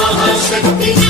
Mama, Mama, Mama, Mama, Mama, Mama, Mama,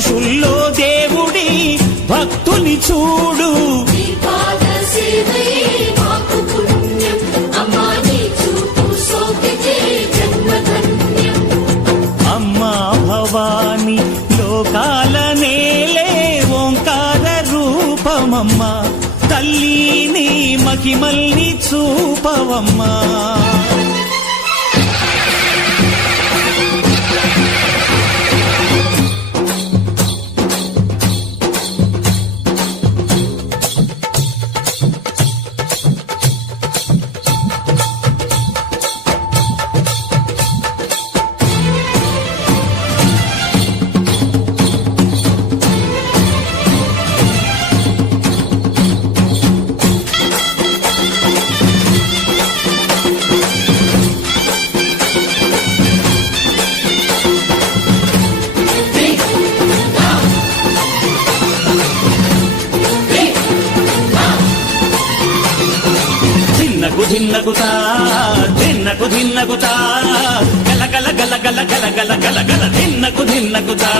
పురుషుల్లో దేవుడి భక్తుని చూడు. అమ్మా భవాని లోకాల నేలే ఓంకార రూపమమ్మా. తల్లి మహిమల్ని చూపవమ్మా. ధిన్నకు గల ధిన్నకు గల గల గల గల గలగల ధిన్నకు ధిన్నకుతా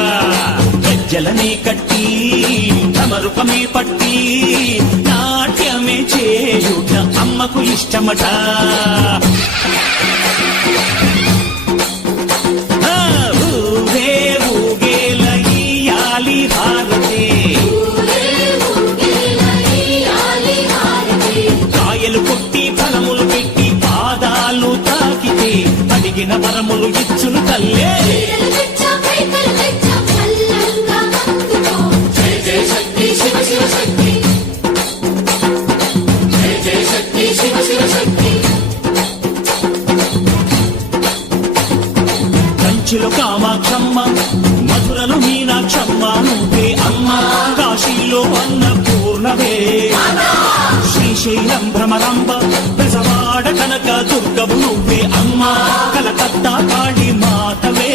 గజ్జలనే కట్టి తమరుపమే పట్టి. నాట్యమే చేయుట అమ్మకు ఇష్టమట. తగిన వరములు ఇచ్చును తల్లే. కంచిలో కామాక్షమ్మ మధురలు మీనాక్షమ్మ నువ్వే అమ్మ కాశీలో అన్న పూర్ణవే శ్రీశైలం భ్రమరంబ ప్రజవాడ కనక దుర్గ అమ్మా కలకత్తా కాళీ మాతవే.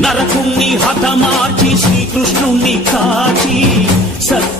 నరకుణ్ణి హతమార్చి శ్రీకృష్ణుణ్ణి కాచి సత్